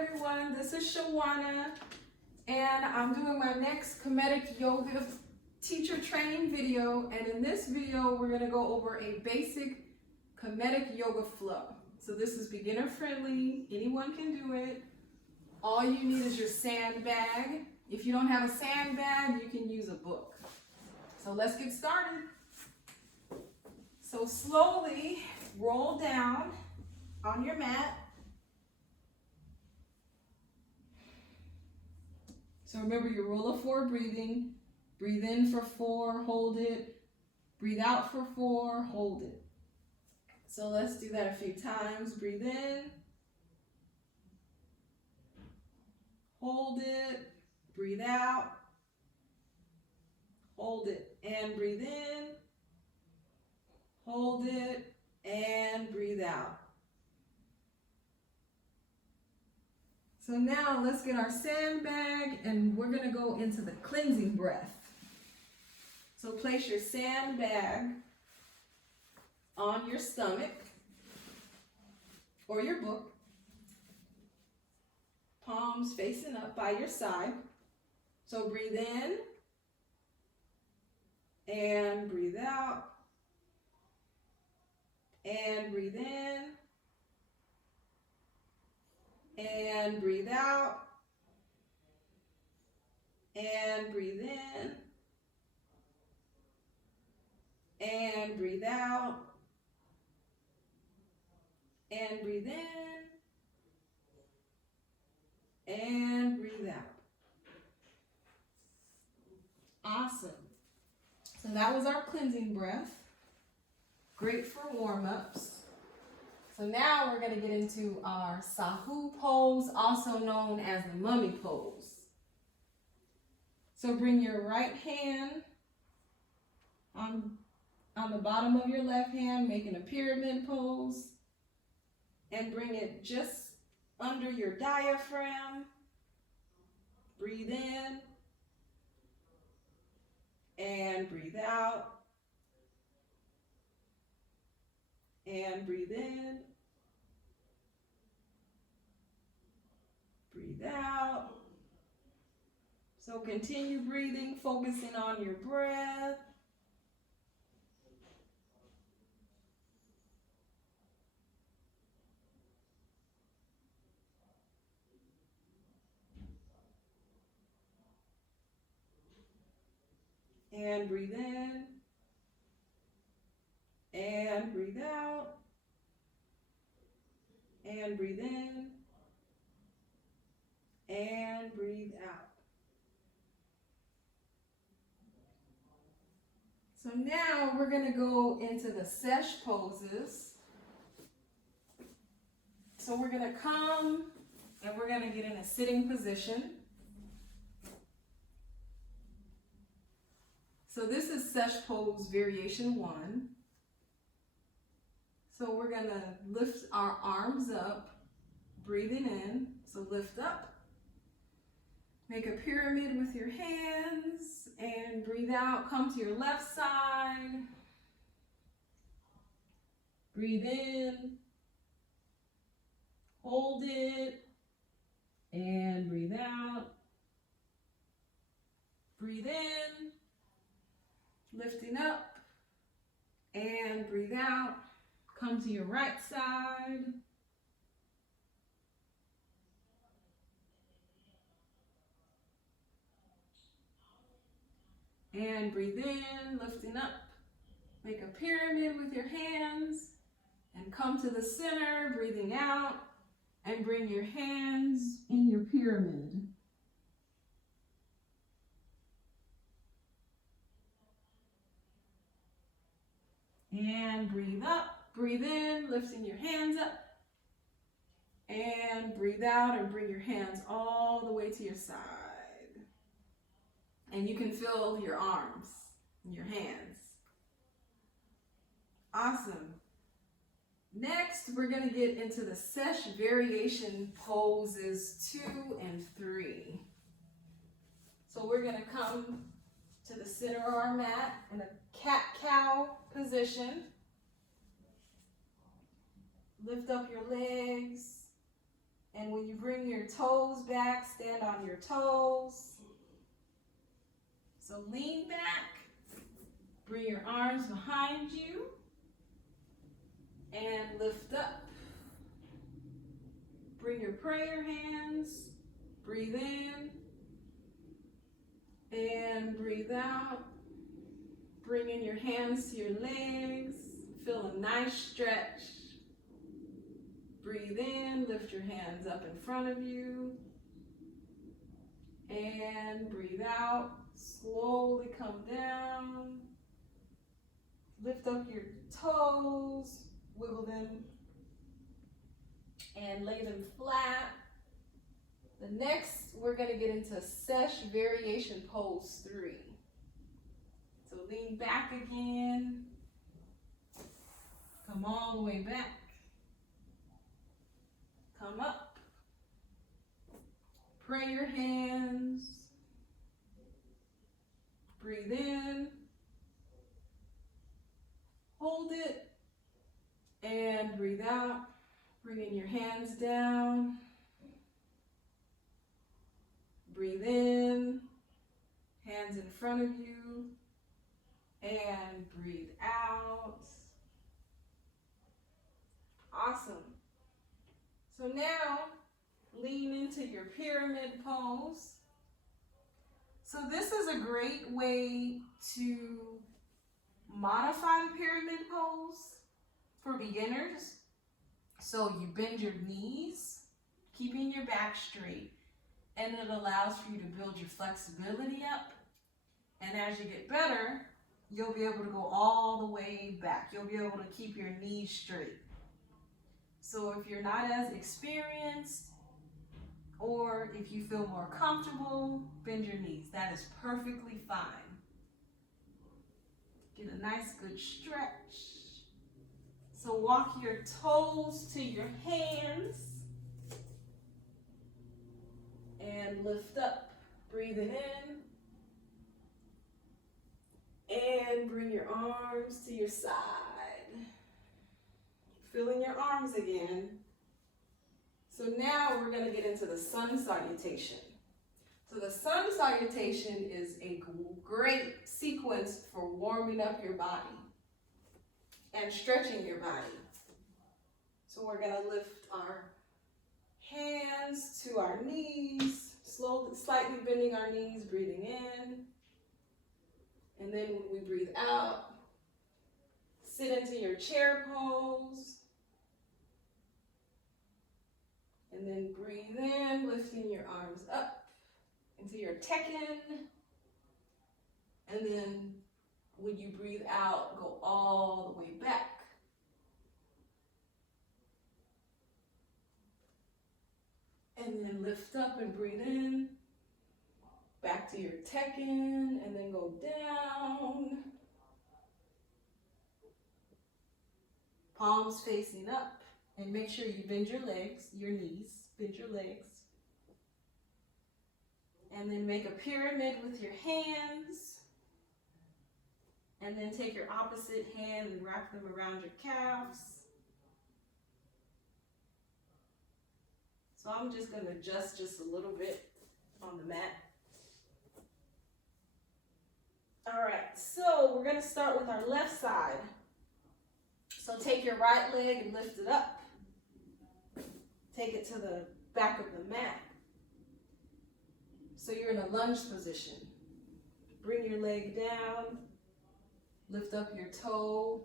everyone, this is Shawana, and I'm doing my next Kemetic Yoga Teacher Training video, and in this video we're going to go over a basic Kemetic Yoga flow. So this is beginner friendly, anyone can do it. All you need is your sandbag. If you don't have a sandbag, you can use a book. So let's get started. So slowly roll down on your mat. So remember your rule of 4 breathing. Breathe in for 4, hold it. Breathe out for 4, hold it. So let's do that a few times. Breathe in. Hold it. Breathe out. Hold it. And breathe in. Hold it. And breathe out. So now let's get our sandbag and we're going to go into the cleansing breath. So place your sandbag on your stomach or your book. Palms facing up by your side. So breathe in and breathe out. And breathe in. And breathe out. And breathe in. And breathe out. And breathe in. And breathe out. Awesome. So that was our cleansing breath. Great for warm-ups. So now we're going to get into our Sahu pose, also known as the mummy pose. So bring your right hand on the bottom of your left hand, making a pyramid pose, and bring it just under your diaphragm. Breathe in and breathe out. And breathe in. Breathe out. So continue breathing, focusing on your breath. And breathe in. And breathe out. And breathe in. And breathe out. So now we're going to go into the sesh poses. So we're going to come and we're going to get in a sitting position. So this is sesh pose variation 1. So we're going to lift our arms up, breathing in. So lift up. Make a pyramid with your hands and breathe out. Come to your left side. Breathe in. Hold it. And breathe out. Breathe in. Lifting up. And breathe out. Come to your right side. And breathe in, lifting up. Make a pyramid with your hands. And come to the center, breathing out. And bring your hands in your pyramid. And breathe up. Breathe in, lifting your hands up. And breathe out and bring your hands all the way to your side. And you can feel your arms and your hands. Awesome. Next, we're going to get into the sesh variation poses 2 and 3. So we're going to come to the center of our mat in a cat-cow position. Lift up your legs. And when you bring your toes back, stand on your toes. So lean back, bring your arms behind you, and lift up. Bring your prayer hands, breathe in, and breathe out. Bring in your hands to your legs, feel a nice stretch. Breathe in, lift your hands up in front of you, and breathe out. Slowly come down. Lift up your toes, wiggle them, and lay them flat. The next, we're going to get into Sesh Variation Pose 3. So lean back again. Come all the way back. Come up. Pray your hands. Breathe in. Hold it. And breathe out. Bringing your hands down. Breathe in. Hands in front of you. And breathe out. Awesome. So now, lean into your pyramid pose. So this is a great way to modify the pyramid pose for beginners. So you bend your knees, keeping your back straight, and it allows for you to build your flexibility up. And as you get better, you'll be able to go all the way back. You'll be able to keep your knees straight. So if you're not as experienced, or if you feel more comfortable, bend your knees. That is perfectly fine. Get a nice good stretch. So walk your toes to your hands and lift up. Breathing in and bring your arms to your side. Feeling your arms again. So now we're going to get into the Sun Salutation. So the Sun Salutation is a great sequence for warming up your body and stretching your body. So we're going to lift our hands to our knees, slowly, slightly bending our knees, breathing in. And then when we breathe out, sit into your chair pose. And then breathe in, lifting your arms up into your tekken. And then when you breathe out, go all the way back. And then lift up and breathe in. Back to your tekken, and then go down. Palms facing up. And make sure you bend your legs, your knees, bend your legs. And then make a pyramid with your hands. And then take your opposite hand and wrap them around your calves. So I'm just going to adjust just a little bit on the mat. All right, so we're going to start with our left side. So take your right leg and lift it up. Take it to the back of the mat. So you're in a lunge position. Bring your leg down. Lift up your toe.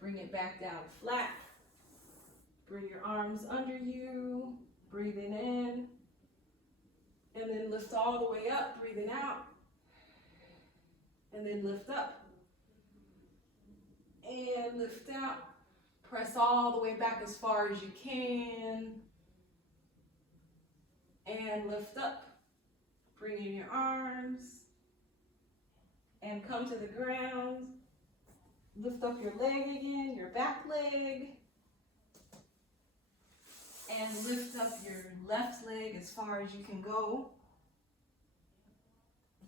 Bring it back down flat. Bring your arms under you. Breathing in. And then lift all the way up. Breathing out. And then lift up. And lift out. Press all the way back as far as you can. And lift up. Bring in your arms. And come to the ground. Lift up your leg again, your back leg. And lift up your left leg as far as you can go.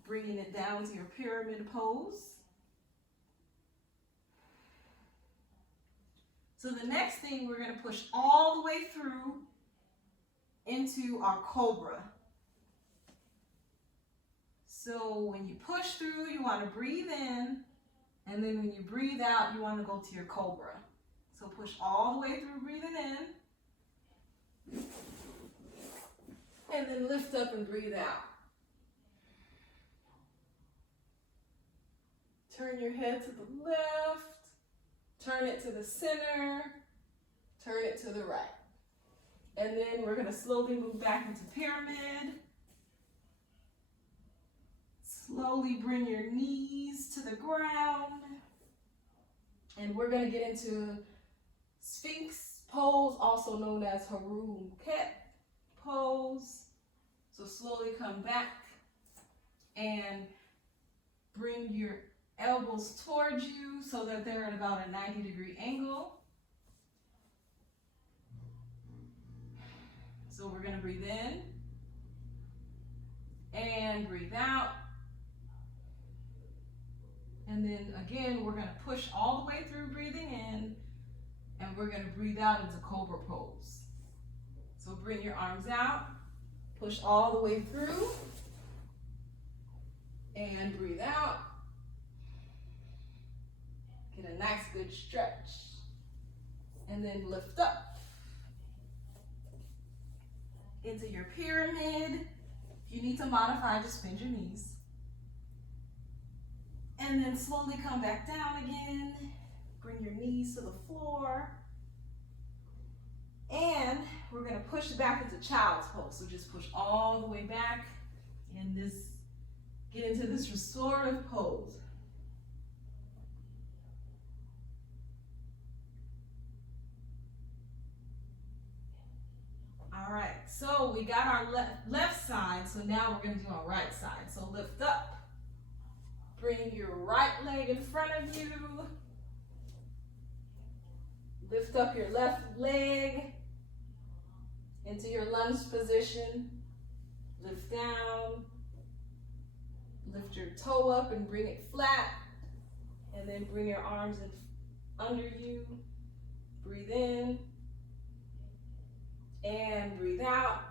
Bringing it down to your pyramid pose. So the next thing, we're going to push all the way through into our cobra. So when you push through, you want to breathe in, and then when you breathe out, you want to go to your cobra. So push all the way through, breathing in, and then lift up and breathe out. Turn your head to the left, turn it to the center, turn it to the right. And then we're going to slowly move back into pyramid. Slowly bring your knees to the ground. And we're going to get into Sphinx pose, also known as Harum Ket pose. So slowly come back and bring your elbows towards you so that they're at about a 90-degree angle. So we're going to breathe in and breathe out. And then again, we're going to push all the way through breathing in, and we're going to breathe out into Cobra pose. So bring your arms out, push all the way through, and breathe out. Get a nice good stretch. And then lift up into your pyramid. If you need to modify, just bend your knees. And then slowly come back down again. Bring your knees to the floor. And we're going to push back into child's pose. So just push all the way back and get into this restorative pose. All right, so we got our left side, so now we're going to do our right side. So lift up. Bring your right leg in front of you. Lift up your left leg into your lunge position. Lift down. Lift your toe up and bring it flat. And then bring your arms in under you. Breathe in. And breathe out.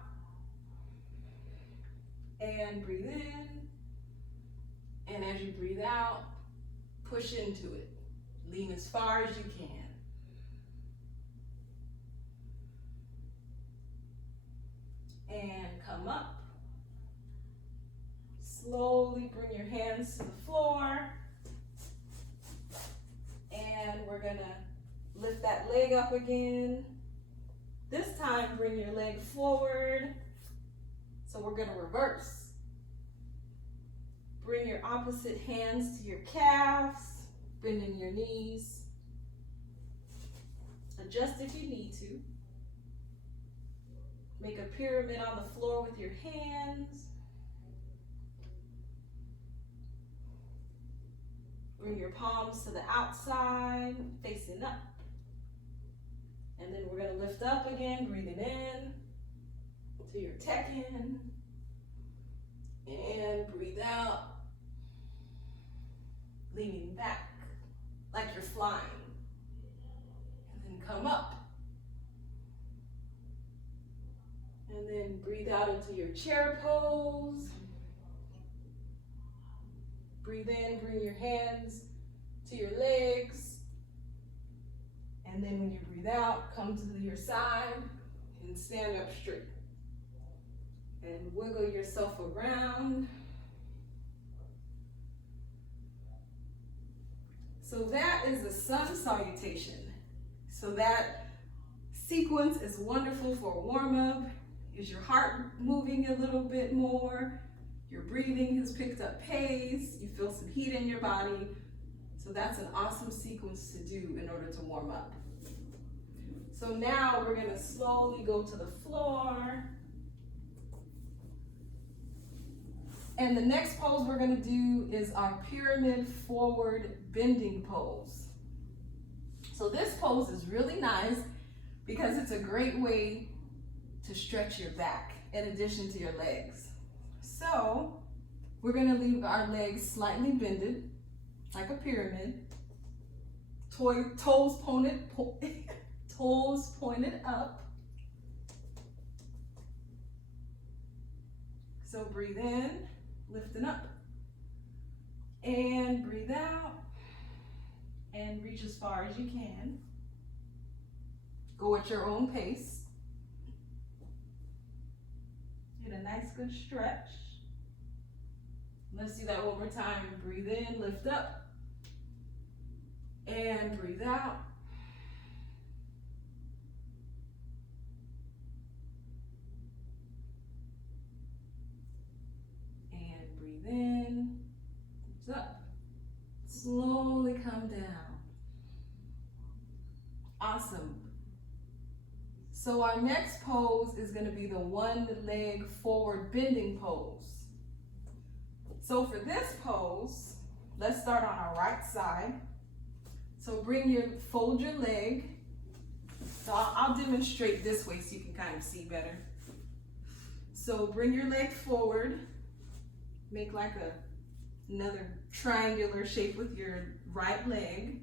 And breathe in. And as you breathe out, push into it. Lean as far as you can. And come up. Slowly bring your hands to the floor. And we're going to lift that leg up again. This time, bring your leg forward. So we're going to reverse. Bring your opposite hands to your calves, bending your knees. Adjust if you need to. Make a pyramid on the floor with your hands. Bring your palms to the outside, facing up. And then we're going to lift up again, breathing in to your Tekken. And breathe out. Leaning back like you're flying. And then come up. And then breathe out into your chair pose. Breathe in, bring your hands to your legs. And then when you breathe out, come to your side and stand up straight. And wiggle yourself around. So that is the Sun Salutation. So that sequence is wonderful for a warm-up. Is your heart moving a little bit more? Your breathing has picked up pace. You feel some heat in your body. So that's an awesome sequence to do in order to warm up. So now we're going to slowly go to the floor. And the next pose we're going to do is our pyramid forward bending pose. So this pose is really nice because it's a great way to stretch your back in addition to your legs. So we're going to leave our legs slightly bended like a pyramid. Toes pointed up. So breathe in, lifting up. And breathe out. And reach as far as you can. Go at your own pace. Get a nice good stretch. Let's do that one more time. Breathe in, lift up. And breathe out. And breathe in, lift up. Slowly come down. Awesome. So our next pose is going to be the one leg forward bending pose. So for this pose, let's start on our right side. So fold your leg. So I'll demonstrate this way so you can kind of see better. So bring your leg forward. Make like another triangular shape with your right leg.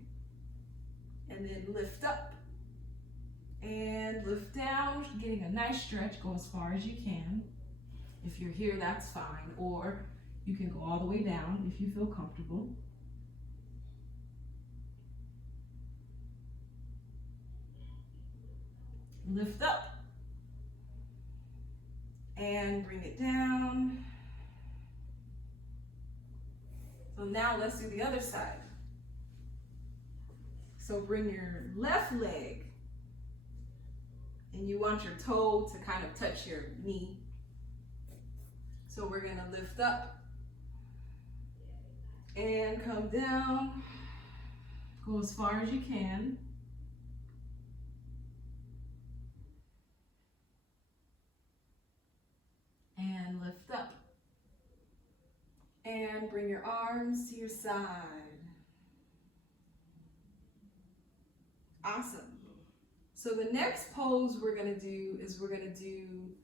And then lift up. And lift down, getting a nice stretch. Go as far as you can. If you're here, that's fine. Or you can go all the way down if you feel comfortable. Lift up. And bring it down. So now let's do the other side. So bring your left leg. And you want your toe to kind of touch your knee. So we're going to lift up. And come down. Go as far as you can. And lift up. And bring your arms to your side. Awesome. So the next pose we're going to do is we're going to do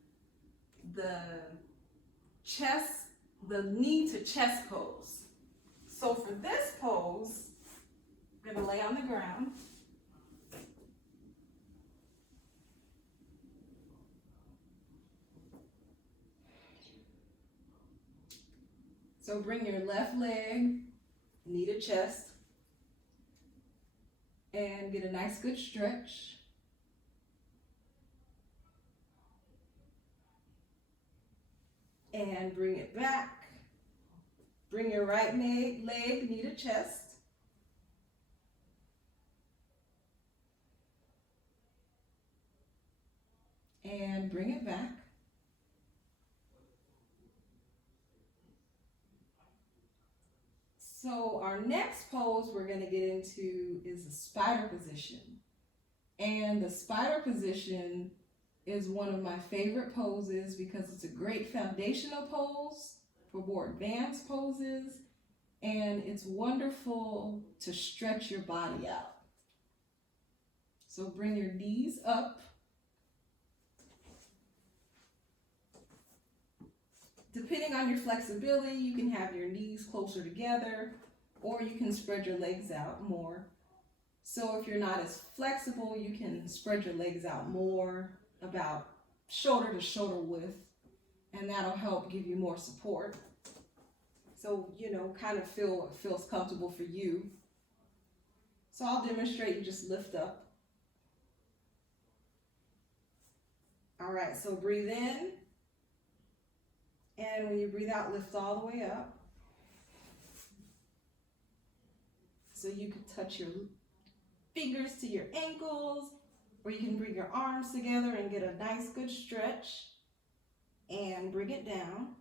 the knee to chest pose. So for this pose, I'm going to lay on the ground. So bring your left leg, knee to chest, and get a nice good stretch. And bring it back. Bring your right leg, knee to chest. And bring it back. So our next pose we're going to get into is the spider position. And the spider position is one of my favorite poses because it's a great foundational pose for more advanced poses, and it's wonderful to stretch your body out. So bring your knees up. Depending on your flexibility, you can have your knees closer together, or you can spread your legs out more. So if you're not as flexible, you can spread your legs out more, about shoulder to shoulder width, and that'll help give you more support. So, kind of feel what feels comfortable for you. So I'll demonstrate. You just lift up. All right, so breathe in. And when you breathe out, lift all the way up. So you can touch your fingers to your ankles, or you can bring your arms together and get a nice good stretch and bring it down.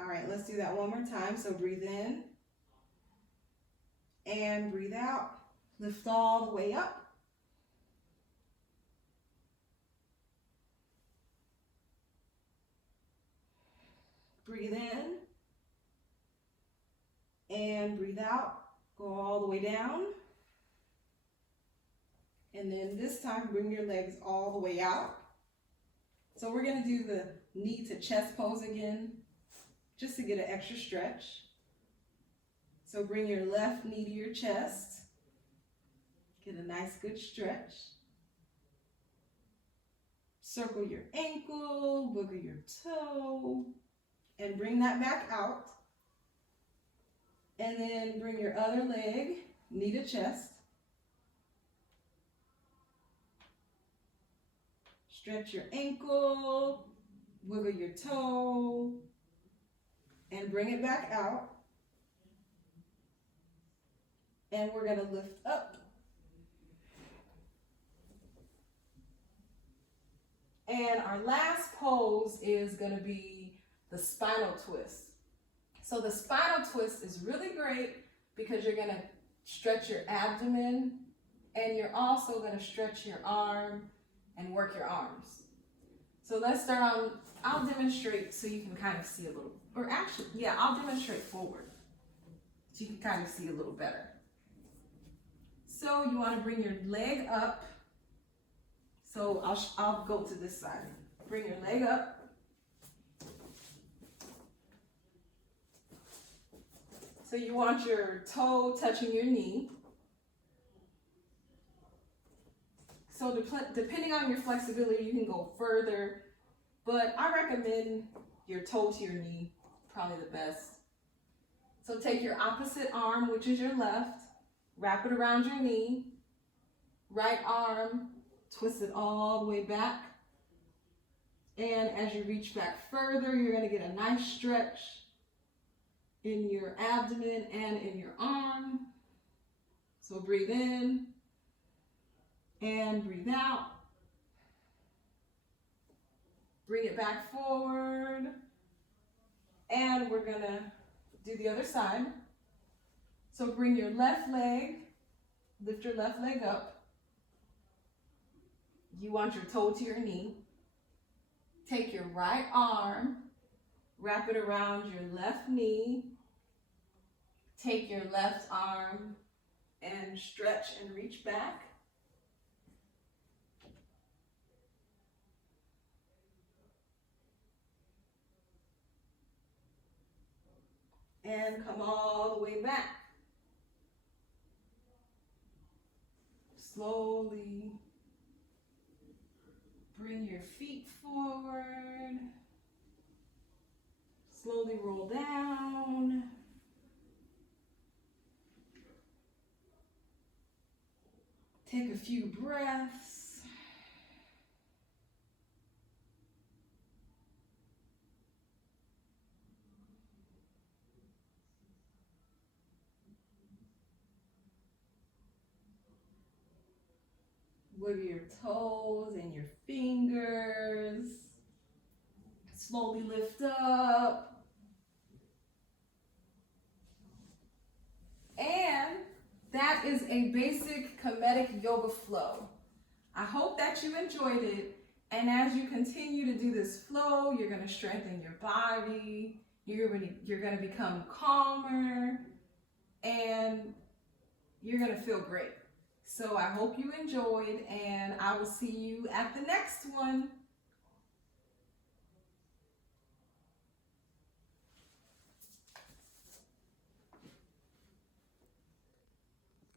All right, let's do that one more time. So breathe in and breathe out. Lift all the way up. Breathe in and breathe out. Go all the way down. And then this time, bring your legs all the way out. So we're going to do the knee to chest pose again, just to get an extra stretch. So bring your left knee to your chest. Get a nice good stretch. Circle your ankle, wiggle your toe, and bring that back out. And then bring your other leg, knee to chest. Stretch your ankle, wiggle your toe, and bring it back out. And we're going to lift up. And our last pose is going to be the spinal twist. So the spinal twist is really great because you're going to stretch your abdomen and you're also going to stretch your arm and work your arms. So let's start on, I'll demonstrate so you can kind of see a little, or actually, yeah, I'll demonstrate forward so you can kind of see a little better. So you want to bring your leg up. So I'll go to this side. Bring your leg up. So you want your toe touching your knee. So depending on your flexibility, you can go further, but I recommend your toe to your knee, probably the best. So take your opposite arm, which is your left, wrap it around your knee, right arm, twist it all the way back. And as you reach back further, you're going to get a nice stretch in your abdomen and in your arm. So breathe in and breathe out. Bring it back forward. And we're going to do the other side. So bring your left leg, lift your left leg up. You want your toe to your knee. Take your right arm, wrap it around your left knee. Take your left arm and stretch and reach back. And come all the way back. Slowly bring your feet forward. Slowly roll down. Take a few breaths. Wiggle your toes and your fingers. Slowly lift up. And that is a basic Kemetic yoga flow. I hope that you enjoyed it. And as you continue to do this flow, you're going to strengthen your body. You're going to become calmer. And you're going to feel great. So I hope you enjoyed, and I will see you at the next one.